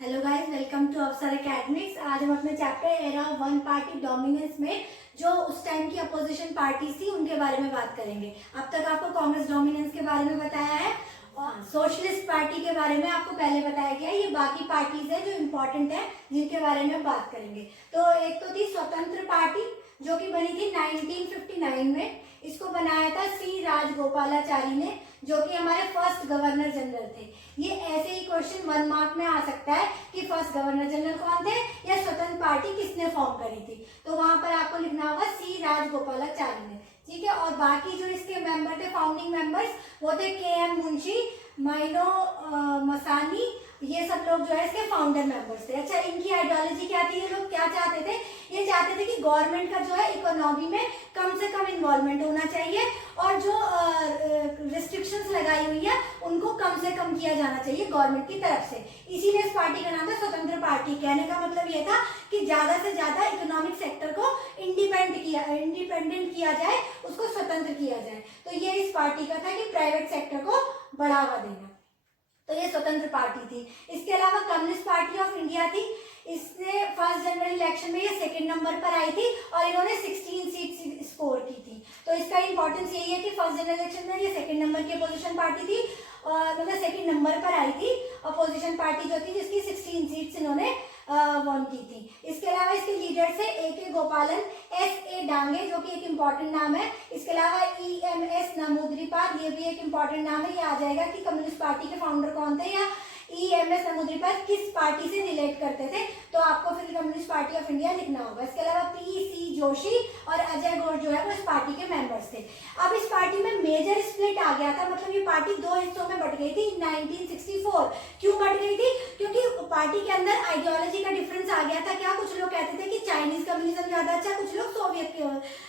Hello guys, welcome to अवसर academics. आज हम अपने chapter era one party dominance में जो उस टाइम की अपोजिशन पार्टी थी उनके बारे में बात करेंगे। अब तक आपको कांग्रेस डोमिनेंस के बारे में बताया है और सोशलिस्ट पार्टी के बारे में आपको पहले बताया गया है। ये बाकी पार्टीज है जो इम्पोर्टेंट है जिनके बारे में बात करेंगे। तो एक तो थी स्वतंत्र पार्टी जो कि बनी थी 1959 में। इसको बनाया था सी राजगोपालाचारी ने, जो कि हमारे फर्स्ट गवर्नर जनरल थे। ये ऐसे ही क्वेश्चन 1 मार्क में आ सकता है कि फर्स्ट गवर्नर जनरल कौन थे या स्वतंत्र पार्टी किसने फॉर्म करी थी। तो वहां पर आपको लिखना होगा सी राजगोपालाचारी ने, ठीक है। और बाकी जो इसके मेंबर थे, फाउंडिंग मेंबर्स, वो थे के.एम. मुंशी, माइनो मसानी, ये सब लोग जो है इसके फाउंडर मेंबर्स थे। अच्छा, इनकी आइडियोलॉजी क्या थी? ये लोग क्या चाहते थे? ये चाहते थे कि गवर्नमेंट का जो है इकोनॉमी में कम से कम इन्वॉल्वमेंट होना चाहिए और जो रिस्ट्रिक्शंस लगाई हुई है उनको कम से कम किया जाना चाहिए गवर्नमेंट की तरफ से। इसीलिए इस पार्टी का नाम था स्वतंत्र पार्टी। कहने का मतलब ये था कि ज्यादा से ज्यादा इकोनॉमिक सेक्टर को इंडिपेंडेंट किया जाए, उसको स्वतंत्र किया जाए। तो ये इस पार्टी का था कि प्राइवेट सेक्टर को बढ़ावा देना। तो ये स्वतंत्र पार्टी थी। इसके अलावा कम्युनिस्ट पार्टी ऑफ इंडिया थी। इसने फर्स्ट जनरल इलेक्शन में ये सेकंड नंबर पर आई थी और इन्होंने 16 सीट स्कोर की थी। तो इसका इंपॉर्टेंस यही है कि फर्स्ट जनरल इलेक्शन में ये सेकंड नंबर की अपोजिशन पार्टी थी और मतलब सेकंड नंबर पर आई थी अपोजिशन पार्टी जो थी, जिसकी 16 सीट्स इन्होंने वन की थी। इसके अलावा इसके लीडर से ए.के. गोपालन, एस.ए. डांगे जो कि एक इम्पॉर्टेंट नाम है। इसके अलावा ई.एम.एस. नमूद्रीपाद, ये भी एक इम्पॉर्टेंट नाम है। ये आ जाएगा कि कम्युनिस्ट पार्टी के फाउंडर कौन थे या ई.एम.एस. नमूद्रीपाद किस पार्टी से रिलेट करते थे। तो आपको फिर कम्युनिस्ट पार्टी ऑफ इंडिया लिखना होगा। इसके अलावा पी.सी. जोशी और अजय घोष जो है वो इस पार्टी के मेंबर्स थे। अब इस पार्टी में मेजर स्प्लिट आ गया था, मतलब ये पार्टी दो हिस्सों में बट गई थी 1964। क्यों बट गई थी? क्योंकि पार्टी के अंदर आइडियोलॉजी का डिफरेंस आ गया था। क्या कुछ लोग कहते थे कि चाइनीज कम्युनिज्म ज्यादा अच्छा, कुछ लोग सोवियत के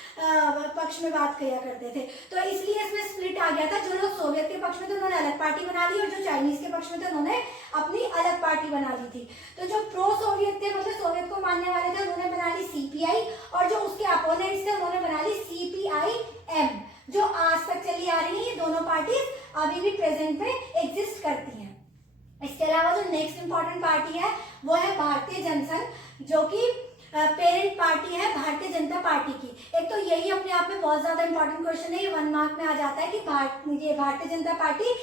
पक्ष में बात किया करते थे। तो इसलिए इसमें स्प्लिट आ गया था। जो लोग सोवियत के पक्ष में थे उन्होंने अलग पार्टी बना ली और जो चाइनीज के पक्ष में थे उन्होंने अपनी अलग पार्टी बना ली थी। तो जो प्रो सोवियत थे, मतलब सोवियत को मानने वाले थे, उन्होंने बना ली सीपीआई और जो उसके अपोनेंट्स थे उन्होंने बना ली सीपीआई-एम, जो आज तक चली आ रही है। ये दोनों पार्टी अभी भी प्रेजेंट में एग्जिस्ट करती हैं। इसके अलावा जो नेक्स्ट इंपॉर्टेंट पार्टी है वो है भारतीय जनसंघ, जो कि पेरेंट पार्टी है भारतीय जनता पार्टी की। एक तो यही अपने आप में बहुत ज्यादा इंपॉर्टेंट क्वेश्चन है, ये 1 मार्क में आ जाता है कि भारतीय जनता पार्टी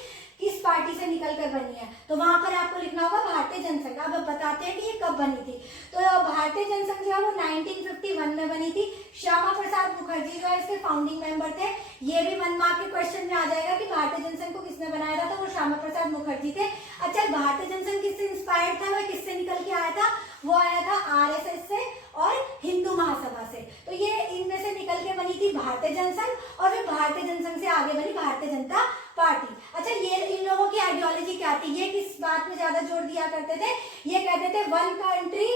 किस पार्टी से निकलकर बनी है। तो वहां पर आपको लिखना होगा भारतीय जनसंघ। अब बताते हैं कि ये कब बनी थी। तो भारतीय जनसंघ जो है वो 1951 में बनी थी। श्यामा प्रसाद मुखर्जी जो है इसके फाउंडिंग मेंबर थे। ये भी 1 मार्क के क्वेश्चन में आ जाएगा कि भारतीय जनसंघ को किसने बनाया था। तो वो श्यामा प्रसाद मुखर्जी थे। अच्छा, भारतीय जनसंघ किससे इंस्पायर्ड था, वह किससे निकल के आया था? वो आया था आरएसएस से और हिंदू महासभा से। तो ये इनमें से निकल के बनी थी भारतीय जनसंघ और फिर भारतीय जनसंघ से आगे बनी भारतीय जनता पार्टी। अच्छा, ये इन लोगों की आइडियोलॉजी क्या थी? ये किस बात में ज्यादा जोर दिया करते थे? ये कहते थे 1 कंट्री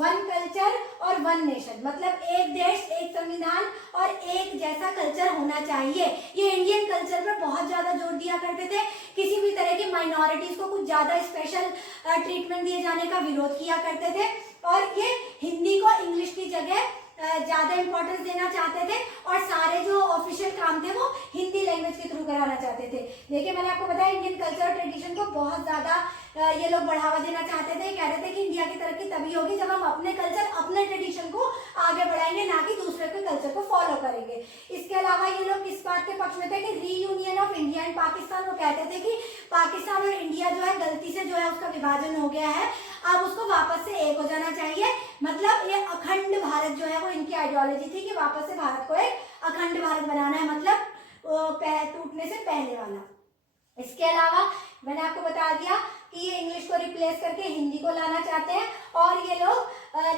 1 कल्चर और 1 नेशन, मतलब एक देश एक संविधान और एक जैसा कल्चर होना चाहिए। ये इंडियन कल्चर पर बहुत ज्यादा जोर दिया करते थे। किसी भी तरह की माइनॉरिटीज को कुछ ज्यादा स्पेशल ट्रीटमेंट दिए जाने का विरोध किया करते थे और ये हिंदी को इंग्लिश की जगह ज्यादा इंपॉर्टेंस देना चाहते थे और सारे जो ऑफिशियल काम थे वो हिंदी लैंग्वेज के थ्रू कराना चाहते थे। देखिए, मैंने आपको बताया इंडियन कल्चर और ट्रेडिशन को बहुत ज्यादा ये लोग बढ़ावा देना चाहते थे। कहते थे कि इंडिया की तरक्की तभी होगी जब हम अपने कल्चर अपने ट्रेडिशन को आगे बढ़ाएंगे, ना कि दूसरे के कल्चर को फॉलो करेंगे। इसके अलावा ये लोग किस बात के पक्ष में थे कि reunion of India and Pakistan. वो कहते थे कि पाकिस्तान और इंडिया जो है गलती से जो है उसका विभाजन हो गया है, अब उसको वापस से एक हो जाना चाहिए। मतलब ये अखंड भारत जो है वो इनकी आइडियोलॉजी थी कि वापस से भारत को एक अखंड भारत बनाना है, मतलब टूटने से पहले वाला। इसके अलावा मैंने आपको बता दिया कि ये इंग्लिश को रिप्लेस करके हिंदी को लाना चाहते हैं और ये लोग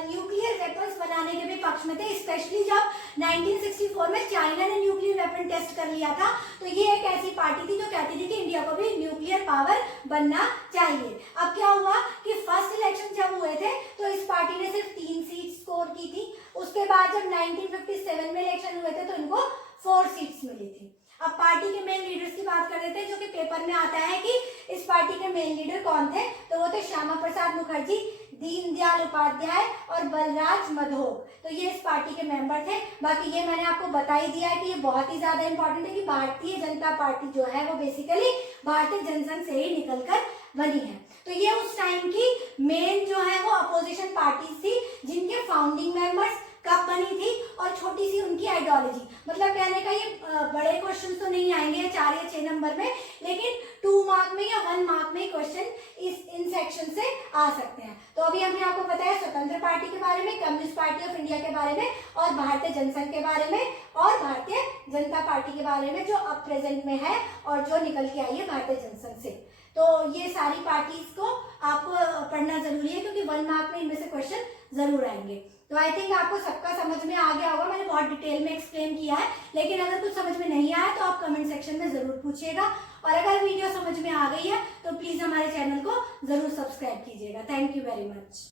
न्यूक्लियर वेपन्स बनाने के भी पक्ष में थे। स्पेशली जब 1964 में चाइना ने न्यूक्लियर वेपन टेस्ट कर लिया था, तो ये एक ऐसी पार्टी थी जो कहती थी कि इंडिया को भी न्यूक्लियर पावर बनना चाहिए। अब क्या हुआ कि फर्स्ट इलेक्शन जब हुए थे तो इस पार्टी ने सिर्फ 3 सीट स्कोर की थी। उसके बाद जब 1957 में इलेक्शन हुए थे तो इनको 4 सीट्स मिली थी। अब पार्टी के मेन लीडर्स की बात कर लेते हैं, जो कि पेपर में आता है कि इस पार्टी के मेन लीडर कौन थे। तो वो थे श्यामा प्रसाद मुखर्जी, दीनदयाल उपाध्याय और बलराज मधोक। तो ये इस पार्टी के मेंबर थे। बाकी ये मैंने आपको बता ही दिया है कि ये बहुत ही ज्यादा इंपॉर्टेंट है कि भारतीय जनता पार्टी जो है वो बेसिकली भारतीय जनसंघ से ही निकलकर बनी है। तो ये उस टाइम की मेन अपोजिशन पार्टीज थी जिनके फाउंडिंग मेंबर्स कब बनी थी और छोटी सी उनकी आइडियोलॉजी। मतलब कहने का ये बड़े क्वेश्चन तो नहीं आएंगे 4 या 6 नंबर में, लेकिन 2 मार्क में या 1 मार्क में क्वेश्चन इन सेक्शन से आ सकते हैं। तो अभी हमने आपको बताया स्वतंत्र पार्टी के बारे में, कम्युनिस्ट पार्टी ऑफ इंडिया के बारे में और भारतीय जनसंघ के बारे में और भारतीय जनता पार्टी के बारे में जो अब प्रेजेंट में है और जो निकल के आई है भारतीय जनसंघ से। तो ये सारी पार्टीज को आपको पढ़ना जरूरी है क्योंकि 1 मार्क में इनमें से क्वेश्चन जरूर आएंगे। तो आई थिंक आपको सबका समझ में आ गया होगा, मैंने बहुत डिटेल में एक्सप्लेन किया है, लेकिन अगर कुछ समझ में नहीं आया तो आप कमेंट सेक्शन में जरूर पूछिएगा। और अगर वीडियो समझ में आ गई है तो प्लीज हमारे चैनल को जरूर सब्सक्राइब कीजिएगा। Thank you very much.